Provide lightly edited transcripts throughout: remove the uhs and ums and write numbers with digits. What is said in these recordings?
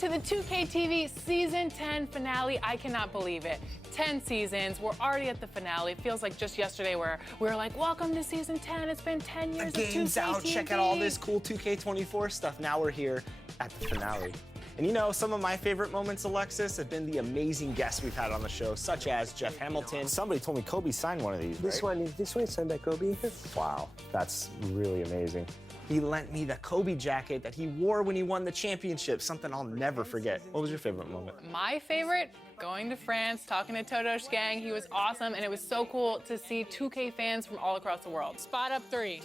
to the 2K TV Season 10 finale. I cannot believe it. 10 seasons. We're already at the finale. It feels like just yesterday where we were like, welcome to Season 10. It's been 10 years of 2K game's out. TV. Check out all this cool 2K24 stuff. Now we're here at the finale. And you know, some of my favorite moments, Alexis, have been the amazing guests we've had on the show, such as Jeff Hamilton. Somebody told me Kobe signed one of these, This one is signed by Kobe. Wow, that's really amazing. He lent me the Kobe jacket that he wore when he won the championship, something I'll never forget. What was your favorite moment? My favorite, going to France, talking to Toto's gang. He was awesome, and it was so cool to see 2K fans from all across the world. Spot up 3.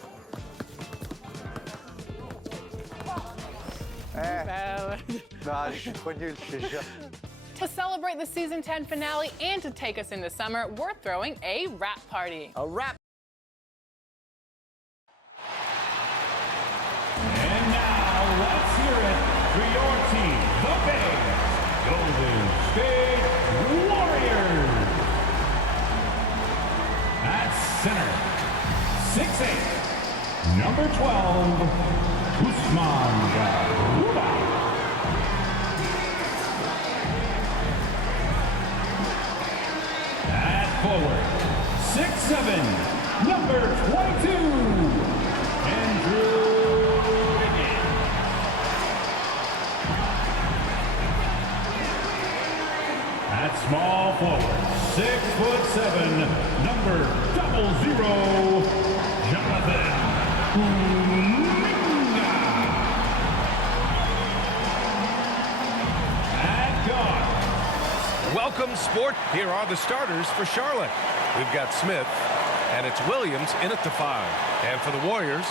To celebrate the Season 10 finale and to take us into summer, we're throwing a rap party. A rap. And now, let's hear it for your team, the Bears, Golden State Warriors. At center, 6'8", number 12, Usman Garuba. At forward, 6'7", number 22, Andrew. At small forward, 6'7", number 00, Jonathan Kuminga. At guard. Welcome, sport. Here are the starters for Charlotte. We've got Smith, and it's Williams in at the 5. And for the Warriors,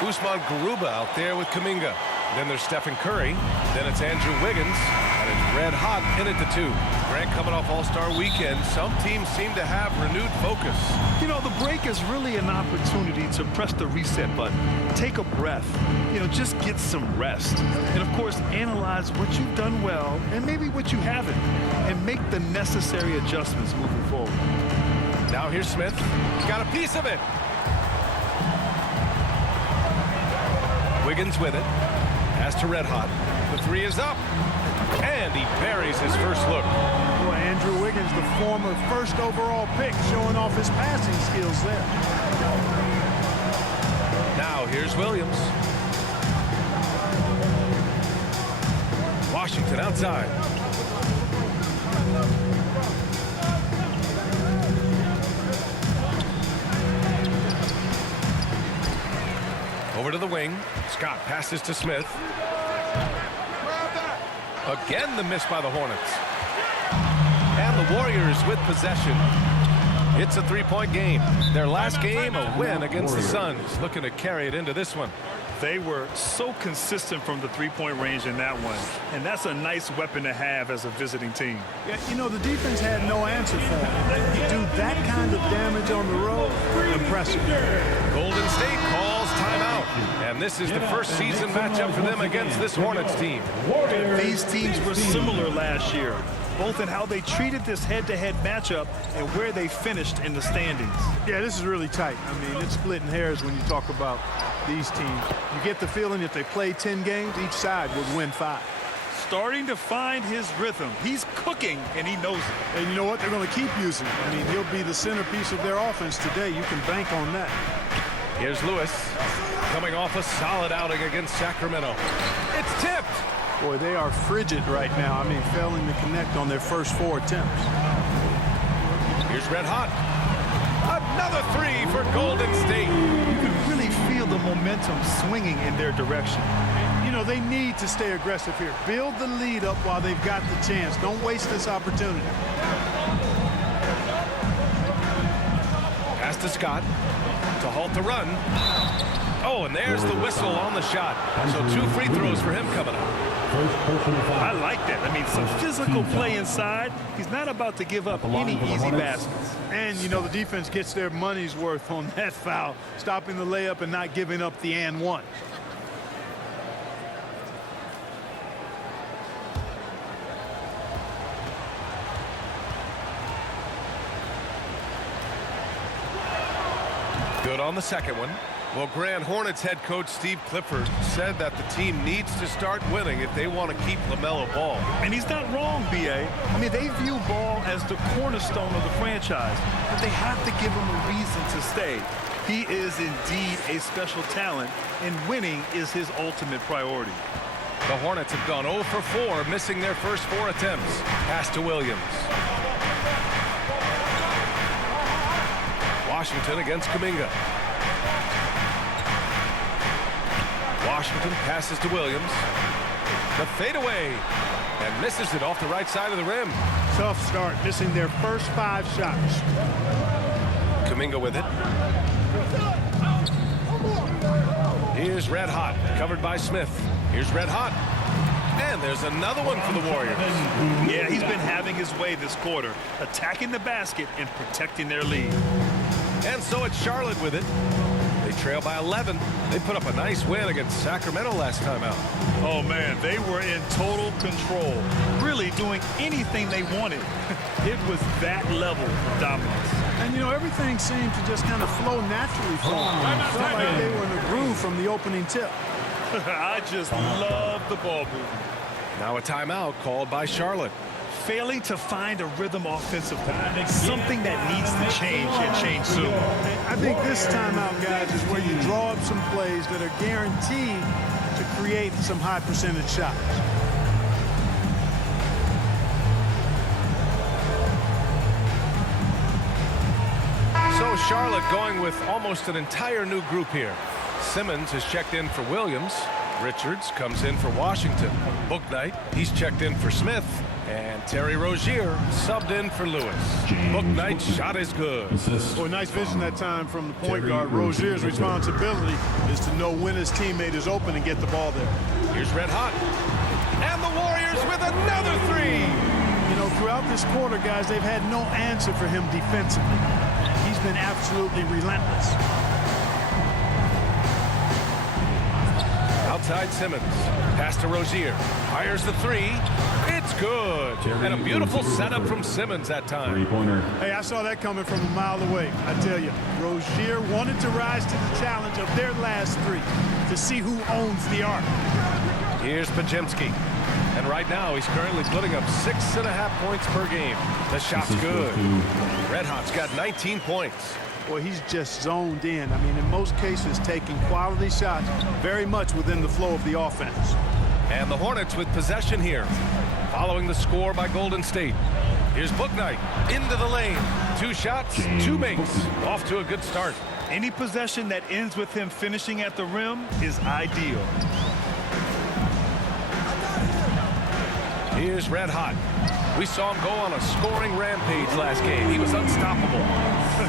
Usman Garuba out there with Kuminga. Then there's Stephen Curry. Then it's Andrew Wiggins. And it's Red Hot in at the 2. Grant, coming off All-Star Weekend, some teams seem to have renewed focus. You know, the break is really an opportunity to press the reset button. Take a breath. You know, just get some rest. And, of course, analyze what you've done well and maybe what you haven't. And make the necessary adjustments moving forward. Now here's Smith. He's got a piece of it. Wiggins with it. Pass to Red Hot. The 3 is up. And he buries his first look. Boy, Andrew Wiggins, the former first overall pick, showing off his passing skills there. Now here's Williams. Washington outside. Over to the wing. Scott passes to Smith. Again, the miss by the Hornets. And the Warriors with possession. It's a 3-point game. Their last game, a win against the Suns. Looking to carry it into this one. They were so consistent from the three-point range in that one. And that's a nice weapon to have as a visiting team. Yeah, you know, the defense had no answer for him. To do that kind of damage on the road, impressive. Golden State calls timeout. And this is the first season matchup for them against this Hornets team. These teams were similar last year, both in how they treated this head-to-head matchup and where they finished in the standings. Yeah, this is really tight. I mean, it's splitting hairs when you talk about these teams. You get the feeling if they play 10 games, each side would win 5. Starting to find his rhythm. He's cooking, and he knows it. And you know what? They're going to keep using him. I mean, he'll be the centerpiece of their offense today. You can bank on that. Here's Lewis, coming off a solid outing against Sacramento. It's tipped. Boy, they are frigid right now. I mean, failing to connect on their first 4 attempts. Here's Red Hot. Another 3 for Golden State. You can really feel the momentum swinging in their direction. You know, they need to stay aggressive here. Build the lead up while they've got the chance. Don't waste this opportunity. Pass to Scott to halt the run. Oh, and there's the whistle on the shot. So 2 free throws for him coming up. I like that. I mean, some physical play inside. He's not about to give up any easy baskets. And, you know, the defense gets their money's worth on that foul, stopping the layup and not giving up the and one. Good on the second one. Well, Grand Hornets head coach Steve Clifford said that the team needs to start winning if they want to keep LaMelo Ball. And he's not wrong, B.A. I mean, they view Ball as the cornerstone of the franchise, but they have to give him a reason to stay. He is indeed a special talent, and winning is his ultimate priority. The Hornets have gone 0 for 4, missing their first 4 attempts. Pass to Williams. Washington against Kuminga. Washington passes to Williams. The fadeaway, and misses it off the right side of the rim. Tough start, missing their first 5 shots. Kuminga with it. Here's Red Hot, covered by Smith. Here's Red Hot. And there's another one for the Warriors. Yeah, he's been having his way this quarter, attacking the basket and protecting their lead. And so it's Charlotte with it. They trail by 11. They put up a nice win against Sacramento last time out. Oh, man, they were in total control, really doing anything they wanted. It was that level of dominance. And, you know, everything seemed to just kind of flow naturally for them. It felt like they were in a groove from the opening tip. I just love the ball movement. Now a timeout called by Charlotte. Failing to find a rhythm offensively, something that needs to change and change soon. I think this timeout, guys, is where you draw up some plays that are guaranteed to create some high percentage shots. So Charlotte going with almost an entire new group here. Simmons has checked in for Williams. Richards comes in for Washington. Bouknight, he's checked in for Smith. And Terry Rozier subbed in for Lewis. Bouknight's shot is good. Boy, nice vision that time from the point guard. Rozier's responsibility is to know when his teammate is open and get the ball there. Here's Red Hot. And the Warriors with another 3. You know, throughout this quarter, guys, they've had no answer for him defensively. He's been absolutely relentless. Outside Simmons. Pass to Rozier. Fires the 3. It's good. And a beautiful setup from Simmons that time. Hey, I saw that coming from a mile away. I tell you, Rozier wanted to rise to the challenge of their last 3 to see who owns the arc. Here's Podziemski. And right now, he's currently putting up 6.5 points per game. The shot's good. Red Hot's got 19 points. Boy, he's just zoned in. I mean, in most cases, taking quality shots very much within the flow of the offense. And the Hornets with possession here, following the score by Golden State. Here's Bouknight into the lane. 2 shots, 2 makes. Off to a good start. Any possession that ends with him finishing at the rim is ideal. Here's Red Hot. We saw him go on a scoring rampage last game. He was unstoppable.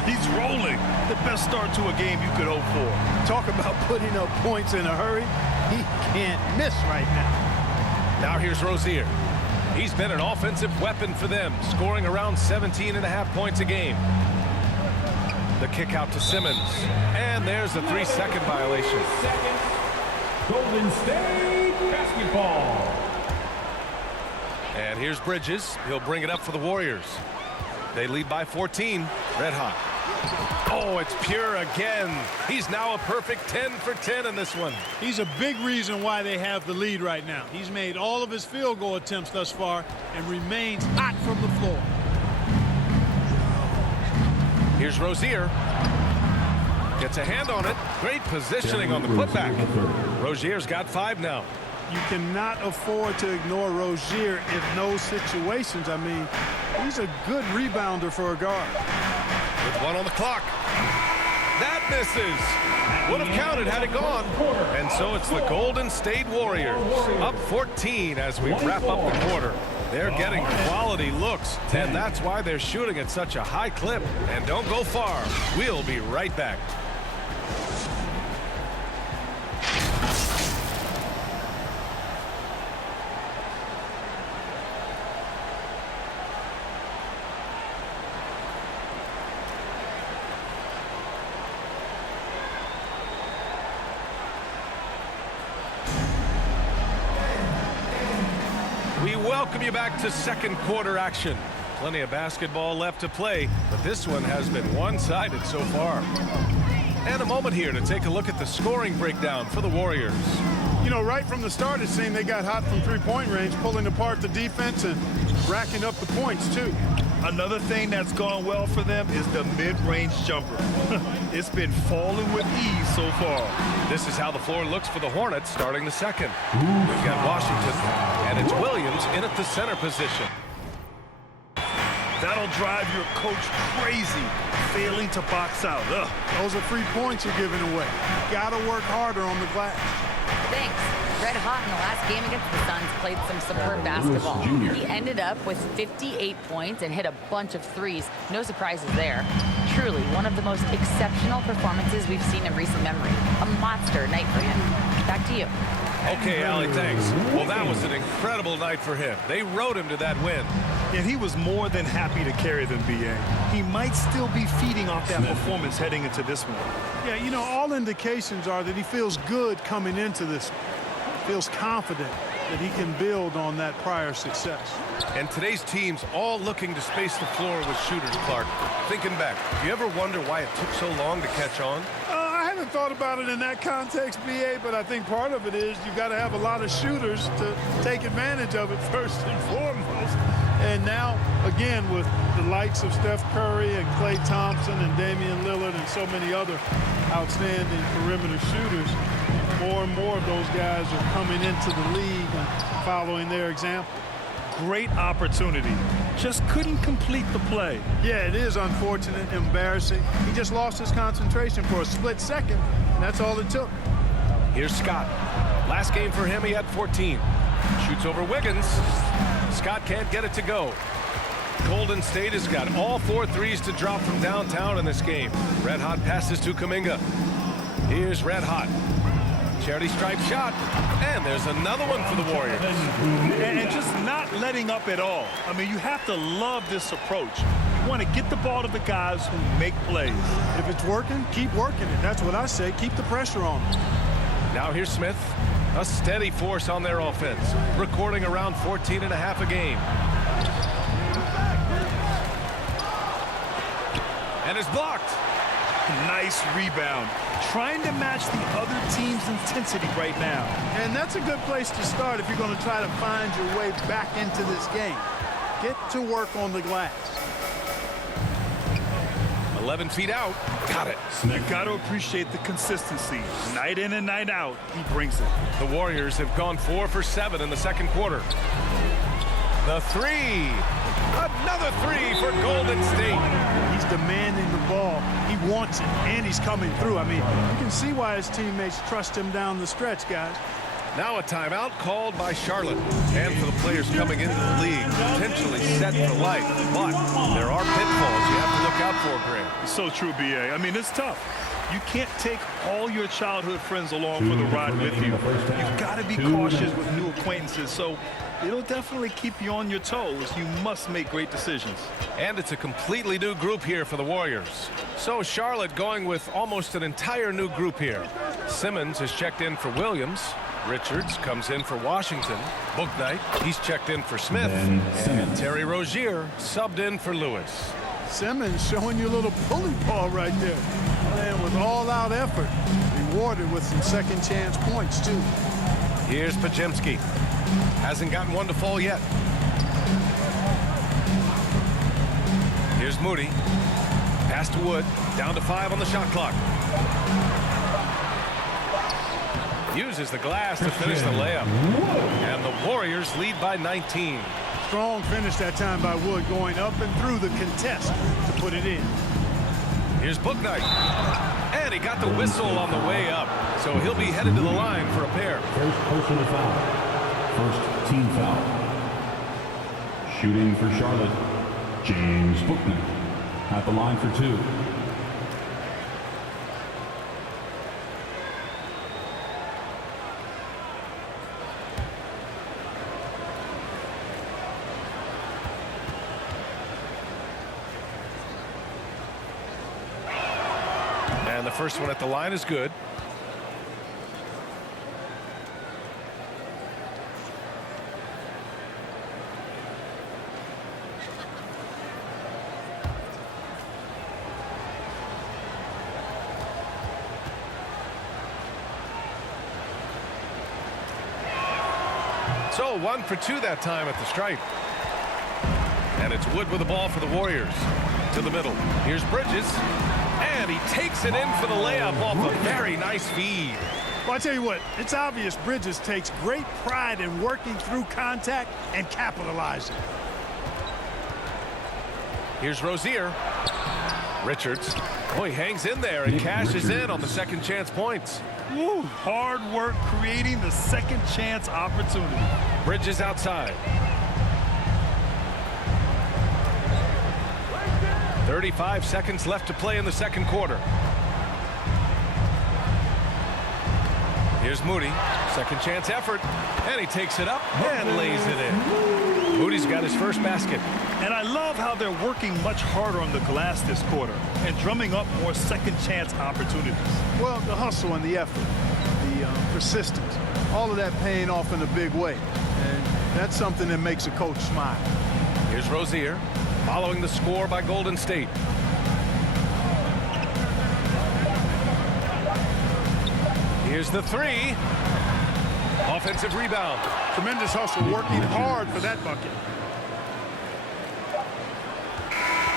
He's rolling. The best start to a game you could hope for. Talk about putting up points in a hurry. He can't miss right now. Now here's Rozier. He's been an offensive weapon for them, scoring around 17.5 points a game. The kick out to Simmons. And there's a 3-second violation. Golden State basketball. And here's Bridges. He'll bring it up for the Warriors. They lead by 14. Red Hot. Oh, it's Pure again. He's now a perfect 10 for 10 in this one. He's a big reason why they have the lead right now. He's made all of his field goal attempts thus far and remains hot from the floor. Here's Rozier. Gets a hand on it. Great positioning on the putback. Rozier's got 5 now. You cannot afford to ignore Rozier in those situations. I mean, he's a good rebounder for a guard. With 1 on the clock. That misses. Would have counted had it gone. And so it's the Golden State Warriors up 14 as we wrap up the quarter. They're getting quality looks, and that's why they're shooting at such a high clip. And don't go far. We'll be right back. Welcome you back to second quarter action. Plenty of basketball left to play, but this one has been one-sided so far. And a moment here to take a look at the scoring breakdown for the Warriors. You know, right from the start, it seemed they got hot from three-point range, pulling apart the defense and racking up the points, too. Another thing that's gone well for them is the mid-range jumper. It's been falling with ease so far. This is how the floor looks for the Hornets starting the second. We've got Washington, and it's Williams in at the center position. That'll drive your coach crazy, failing to box out. Ugh. Those are free points you're giving away. Got to work harder on the glass. Thanks. Red hot in the last game against the Suns, played some superb basketball. He ended up with 58 points and hit a bunch of threes. No surprises there. Truly one of the most exceptional performances we've seen in recent memory. A monster night for him. Back to you. Okay, Allie, thanks. Well, that was an incredible night for him. They rode him to that win. And he was more than happy to carry them, B.A. He might still be feeding off that performance heading into this one. Yeah, you know, all indications are that he feels good coming into this one. Feels confident that he can build on that prior success. And today's team's all looking to space the floor with shooters, Clark. Thinking back, do you ever wonder why it took so long to catch on? I haven't thought about it in that context, B.A., but I think part of it is you've got to have a lot of shooters to take advantage of it first and foremost. And now, again, with the likes of Steph Curry and Klay Thompson and Damian Lillard and so many other outstanding perimeter shooters, more and more of those guys are coming into the league and following their example. Great opportunity. Just couldn't complete the play. Yeah, it is unfortunate, embarrassing. He just lost his concentration for a split second, and that's all it took. Here's Scott. Last game for him, he had 14. Shoots over Wiggins. Scott can't get it to go. Golden State has got all 4 threes to drop from downtown in this game. Red hot passes to Kuminga. Here's Red hot. Charity stripe shot, and there's another one for the Warriors. And just not letting up at all. I mean, you have to love this approach. You want to get the ball to the guys who make plays. If it's working, keep working it. That's what I say. Keep the pressure on. Now here's Smith, a steady force on their offense, recording around 14 and a half a game. And it's blocked. Nice rebound. Trying to match the other team's intensity right now. And that's a good place to start if you're going to try to find your way back into this game. Get to work on the glass. 11 feet out. Got it. You got to appreciate the consistency. Night in and night out, he brings it. The Warriors have gone 4 for 7 in the second quarter. The three. Another three for Golden State. He's demanding the ball. He wants it, and he's coming through. I mean, you can see why his teammates trust him down the stretch, guys. Now a timeout called by Charlotte. And for the players coming into the league, potentially set for life. But there are pitfalls you have to look out for, Grant. So true, B.A. I mean, it's tough. You can't take all your childhood friends along for the ride with you. You've got to be cautious with new acquaintances, so it'll definitely keep you on your toes. You must make great decisions. And it's a completely new group here for the Warriors. So Charlotte going with almost an entire new group here. Simmons has checked in for Williams. Richards comes in for Washington. Bouknight, he's checked in for Smith. And Terry Rozier subbed in for Lewis. Simmons showing you a little bully ball right there. Playing with all-out effort. Rewarded with some second-chance points, too. Here's Podziemski. Hasn't gotten one to fall yet. Here's Moody. Pass to Wood. Down to 5 on the shot clock. Uses the glass to finish the layup. And the Warriors lead by 19. Strong finish that time by Wood, going up and through the contest to put it in. Here's Bouknight. And he got the whistle on the way up. So he'll be headed to the line for a pair. First personal foul. First team foul. Shooting for Charlotte, James Bouknight at the line for 2. And the first one at the line is good. So 1 for 2 that time at the stripe. And it's Wood with the ball for the Warriors. To the middle. Here's Bridges. And he takes it in for the layup off a very nice feed. Well, I tell you what, it's obvious Bridges takes great pride in working through contact and capitalizing. Here's Rozier. Richards. Oh, he hangs in there and cashes in on the second chance points. Woo, hard work creating the second chance opportunity. Bridges outside. 35 seconds left to play in the second quarter. Here's Moody. Second chance effort. And he takes it up and lays it in. Moody's got his first basket. And I love how they're working much harder on the glass this quarter and drumming up more second chance opportunities. Well, the hustle and the effort, the persistence, all of that paying off in a big way. And that's something that makes a coach smile. Here's Rozier, following the score by Golden State. Here's the three. Offensive rebound. Tremendous hustle, working hard for that bucket.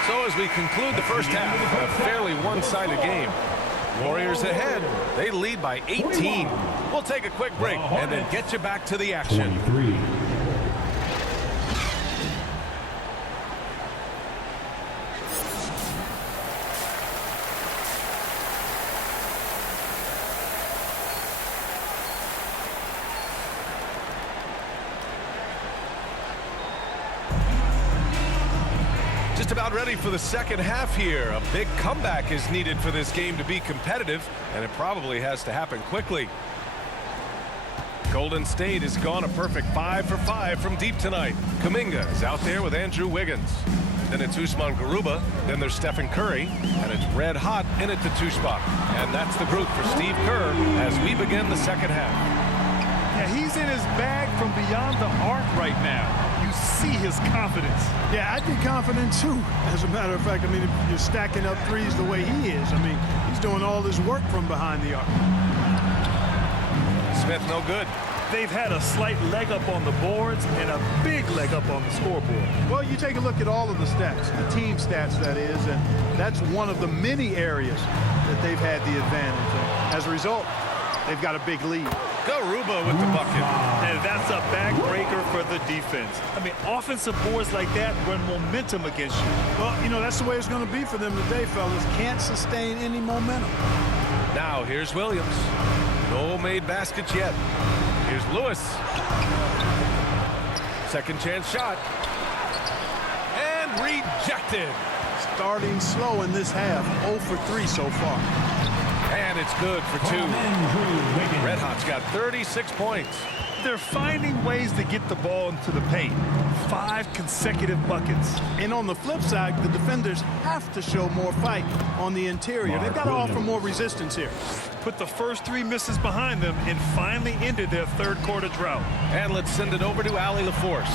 So as we conclude the first half, a fairly one-sided game. Warriors ahead. They lead by 18. We'll take a quick break and then get you back to the action. 23. Just about ready for the second half here. A big comeback is needed for this game to be competitive, and it probably has to happen quickly. Golden State has gone a perfect 5 for 5 from deep tonight. Kuminga is out there with Andrew Wiggins. Then it's Usman Garuba. Then there's Stephen Curry. And it's red hot in at the 2 spot. And that's the group for Steve Kerr as we begin the second half. Yeah, he's in his bag from beyond the arc right now. You see his confidence. Yeah, I'd be confident too. As a matter of fact, I mean, if you're stacking up threes the way he is, I mean, he's doing all this work from behind the arc. Smith no good. They've had a slight leg up on the boards and a big leg up on the scoreboard. Well, you take a look at all of the stats, the team stats that is, and that's one of the many areas that they've had the advantage. And as a result, they've got a big lead. Garuba with the bucket. And that's a backbreaker for the defense. I mean, offensive boards like that run momentum against you. Well, you know, that's the way it's going to be for them today, fellas. Can't sustain any momentum. Now here's Williams. No made baskets yet. Here's Lewis. Second chance shot. And rejected. Starting slow in this half. 0 for 3 so far. And it's good for 2. Red Hot's got 36 points. They're finding ways to get the ball into the paint. 5 consecutive buckets. And on the flip side, the defenders have to show more fight on the interior. They've got to offer more resistance here. Put the first 3 misses behind them and finally ended their third quarter drought. And let's send it over to Allie LaForce.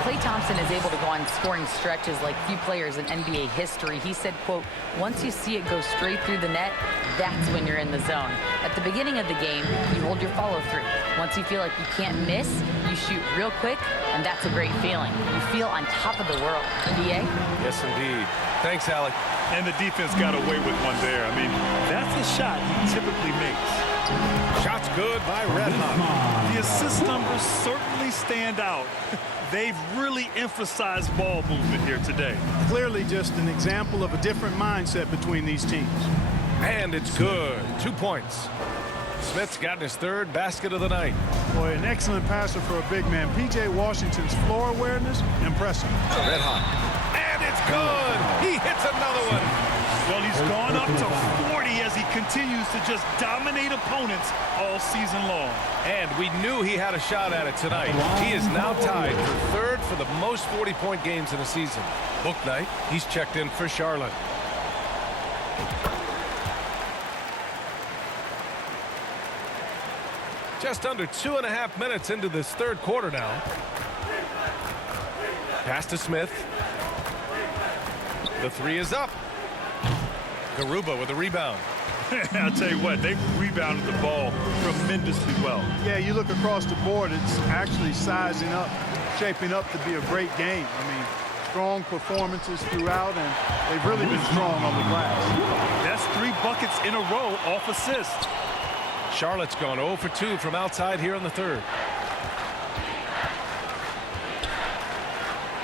Klay Thompson is able to go on scoring stretches like few players in NBA history. He said, quote, once you see it go straight through the net, that's when you're in the zone. At the beginning of the game, you hold your follow through. Once you feel like you can't miss, you shoot real quick, and that's a great feeling. You feel on top of the world. DA? Yes, indeed. Thanks, Allie. And the defense got away with one there. I mean, that's a shot he typically makes. Shot's good by Red Hot. The assist numbers certainly stand out. They've really emphasized ball movement here today. Clearly just an example of a different mindset between these teams. And it's good. 2 points. Smith's gotten his third basket of the night. Boy, an excellent passer for a big man. P.J. Washington's floor awareness, impressive. Red Hot. And it's good. He hits another one. Well, he's gone up to 40 as he continues to just dominate opponents all season long. And we knew he had a shot at it tonight. He is now tied for third for the most 40-point games in a season. Bouknight, he's checked in for Charlotte. Just under 2.5 minutes into this third quarter now. Pass to Smith. The 3 is up. Garuba with a rebound. I'll tell you what, they rebounded the ball tremendously well. Yeah, you look across the board, it's actually sizing up, shaping up to be a great game. I mean, strong performances throughout, and they've really been strong on the glass. That's 3 buckets in a row off assist. Charlotte's gone 0 for 2 from outside here in the third.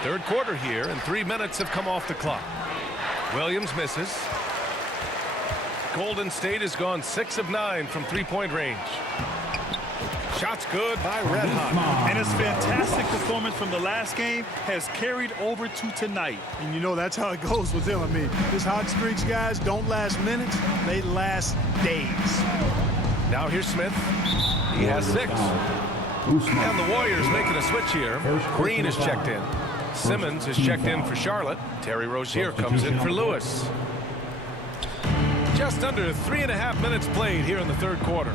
Third quarter here, and 3 minutes have come off the clock. Williams misses. Golden State has gone 6 of 9 from three-point range. Shots good by Red Hot. And his fantastic performance from the last game has carried over to tonight. And you know that's how it goes with him. I mean, his hot streaks, guys, don't last minutes. They last days. Now here's Smith. He has 6. And the Warriors making a switch here. Green is checked in. Simmons is checked in for Charlotte. Terry Rozier comes in for Lewis. Just under 3.5 minutes played here in the third quarter.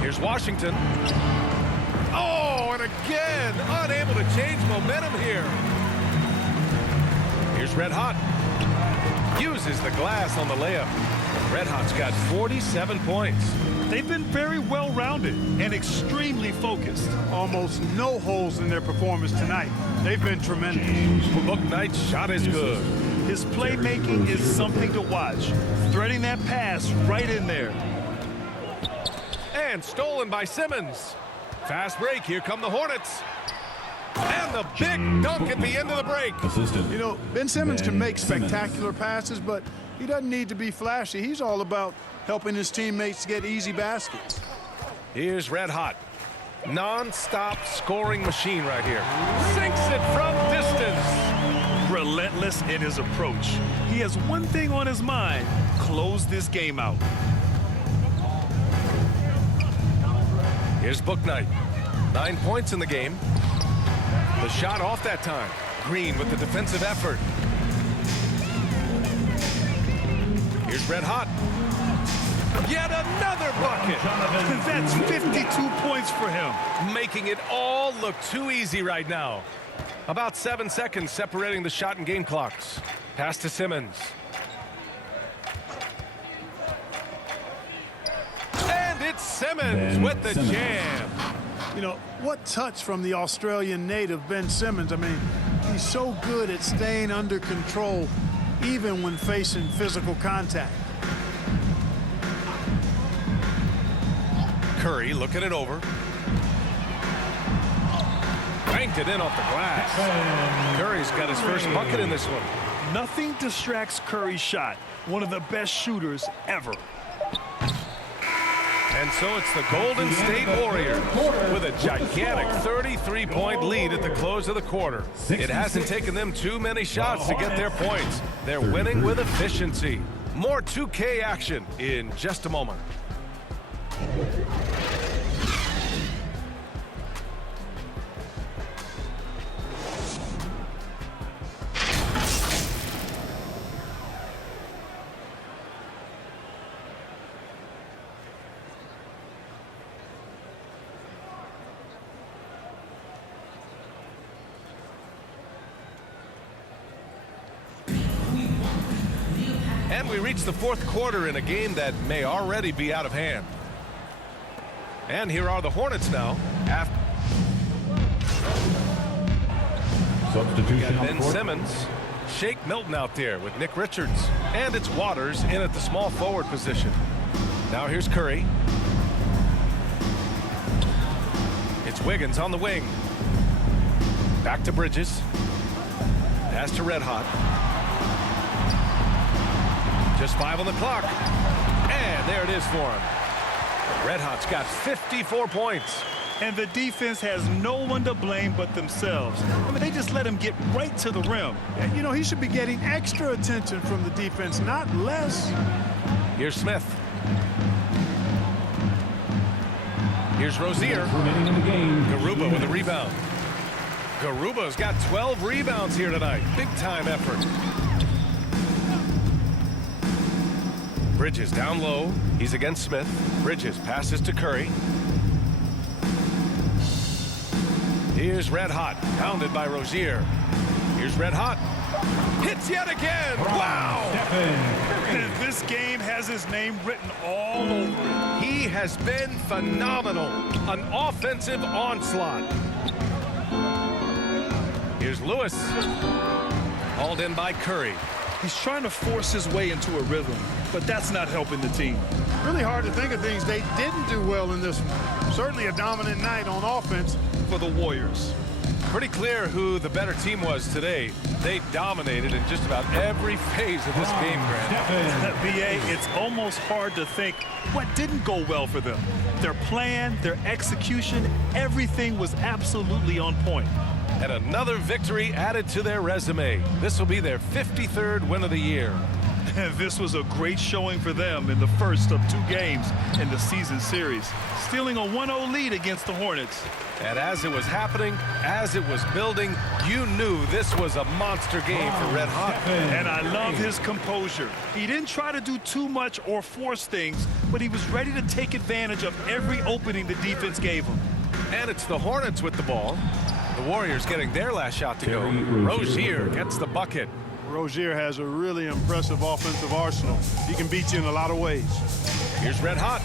Here's Washington. Oh, and again, unable to change momentum here. Here's Red Hot. Uses the glass on the layup. Red Hot's got 47 points. They've been very well-rounded and extremely focused. Almost no holes in their performance tonight. They've been tremendous. Bouknight's shot is good. His playmaking is something to watch. Threading that pass right in there. And stolen by Simmons. Fast break. Here come the Hornets. And the big dunk at the end of the break. You know, Ben Simmons can make spectacular passes, but he doesn't need to be flashy. He's all about helping his teammates get easy baskets. Here's Red Hot. Non-stop scoring machine right here. Sinks it from distance. Relentless in his approach. He has one thing on his mind: close this game out. Here's Bouknight. 9 points in the game. The shot off that time. Green with the defensive effort. Here's Red Hot. Yet another bucket. That's 52 points for him. Making it all look too easy right now. About 7 seconds separating the shot and game clocks. Pass to Simmons. And it's Simmons with the jam. You know, what touch from the Australian native, Ben Simmons. I mean, he's so good at staying under control, even when facing physical contact. Curry looking it over. Banked it in off the glass. Curry's got his first bucket in this one. Nothing distracts Curry's shot. One of the best shooters ever. And so it's the Golden State Warriors with a gigantic 33-point lead at the close of the quarter. It hasn't taken them too many shots to get their points. They're winning with efficiency. More 2K action in just a moment. And we reach the fourth quarter in a game that may already be out of hand. And here are the Hornets now. Substitution. Ben Simmons, Shake Milton out there with Nick Richards. And it's Waters in at the small forward position. Now here's Curry. It's Wiggins on the wing. Back to Bridges. Pass to Red Hot. Just 5 on the clock. And there it is for him. Red Hot's got 54 points. And the defense has no one to blame but themselves. I mean, they just let him get right to the rim. And, you know, he should be getting extra attention from the defense, not less. Here's Smith. Here's Rozier. Garuba with a rebound. Garuba's got 12 rebounds here tonight. Big time effort. Bridges down low. He's against Smith. Bridges passes to Curry. Here's Red Hot, pounded by Rozier. Here's Red Hot. Hits yet again. Wow. This game has his name written all over it. He has been phenomenal. An offensive onslaught. Here's Lewis. Hauled in by Curry. He's trying to force his way into a rhythm, but that's not helping the team. Really hard to think of things they didn't do well in this one. Certainly a dominant night on offense For the Warriors. Pretty clear who the better team was today. They dominated in just about every phase of this game, Grant. BA, it's almost hard to think what didn't go well for them. Their plan, their execution, everything was absolutely on point. And another victory added to their resume. This will be their 53rd win of the year. This was a great showing for them in the first of 2 games in the season series, stealing a 1-0 lead against the Hornets. And as it was happening, as it was building, you knew this was a monster game for Red Hot. And I love his composure. He didn't try to do too much or force things, but he was ready to take advantage of every opening the defense gave him. And it's the Hornets with the ball. The Warriors getting their last shot to go. Rozier gets the bucket. Rozier has a really impressive offensive arsenal. He can beat you in a lot of ways. Here's Red Hot.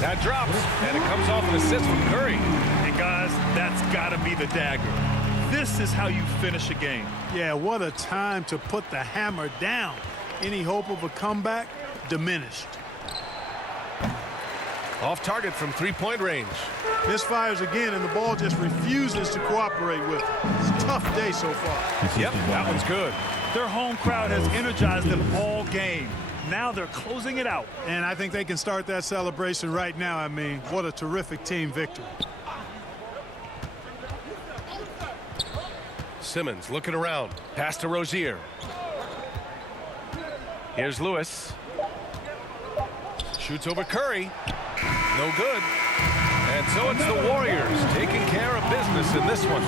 That drops, and it comes off an assist from Curry. And guys, that's got to be the dagger. This is how you finish a game. Yeah, what a time to put the hammer down. Any hope of a comeback diminished. Off target from three-point range. Misfires again, and the ball just refuses to cooperate with it. It's a tough day so far. Yep, that one's good. Their home crowd has energized them all game. Now they're closing it out. And I think they can start that celebration right now. I mean, what a terrific team victory. Simmons looking around. Pass to Rozier. Here's Lewis. Shoots over Curry. No good. And so it's the Warriors taking care of business in this one.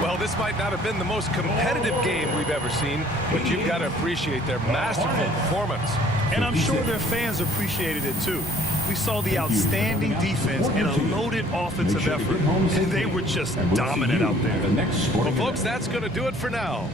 Well, this might not have been the most competitive game we've ever seen, but you've got to appreciate their masterful performance. And I'm sure their fans appreciated it too. We saw the outstanding defense and a loaded offensive effort. And they were just dominant out there. Well, folks, that's going to do it for now.